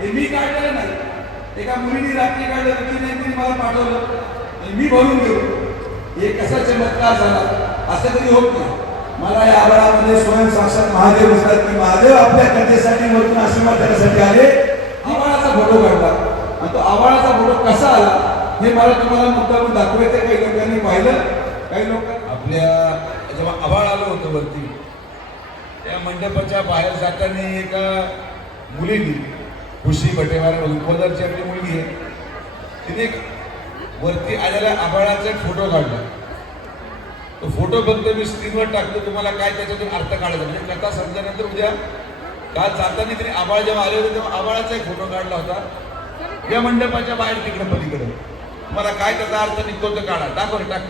हे मी काढलेलं नाही. एका मुलीने रात्री काढलं तर तिने तिने मला पाठवलं. आणि मी भरून घेऊ हे कसा चमत्कार झाला? असं कधी होत नाही. मला या आवाळामध्ये स्वयं साक्षात महादेव असतात की महादेव आपल्या कथेसाठी वरतून आशीर्वाद देण्यासाठी आले. आवाळाचा फोटो काढला. आणि तो आवाळाचा फोटो कसा आला हे मला तुम्हाला मुद्दाम दाखवायचं काही लोकांनी पाहिलं. काही लोक आपल्या जेव्हा आभाळ आलं होतं वरती त्या मंडपाच्या बाहेर जाताना एका मुलीने खुशी बटेवार उपदरची आपली मुलगी आहे. तिने एक वरती आलेल्या आभाळाचा एक फोटो काढला. तो फोटो फक्त मी स्क्रीनवर टाकतो तुम्हाला काय त्याच्यातून अर्थ काढायचा. म्हणजे कथा समजल्यानंतर उद्या काल जाताना तिने आभाळ जेव्हा आले होते तेव्हा आभाळाचा एक फोटो काढला होता. या मंडपाच्या बाहेर तिकडे पलीकडे. तुम्हाला काय त्याचा अर्थ निघतो तो काढा. टाकून टाक.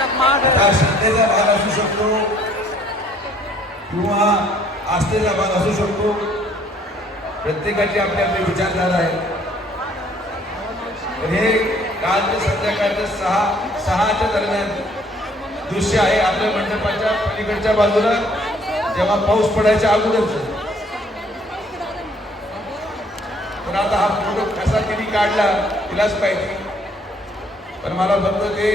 हा श्रद्धेचा भाग असू शकतो किंवा आस्थेचा भाग असू शकतो. प्रत्येकाची आपली आपली विचारधारा आहे. पण हे काल ते संध्याकाळचं सहा सहाच्या दरम्यान दृश्य आहे आपल्या मंडपाच्या पलीकडच्या बाजूला जेव्हा पाऊस पडायच्या अगोदरच. पण आता हा फोटो कसा तिने काढला तिलाच पाहिजे पण मला फक्त ते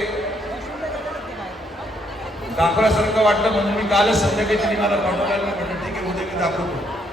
दाखवल्यासारखं वाटलं म्हणून मी कालच संध्याकाळी तिने मला पाठवल्याला म्हटलं ठीक आहे उद्या मी दाखवतो.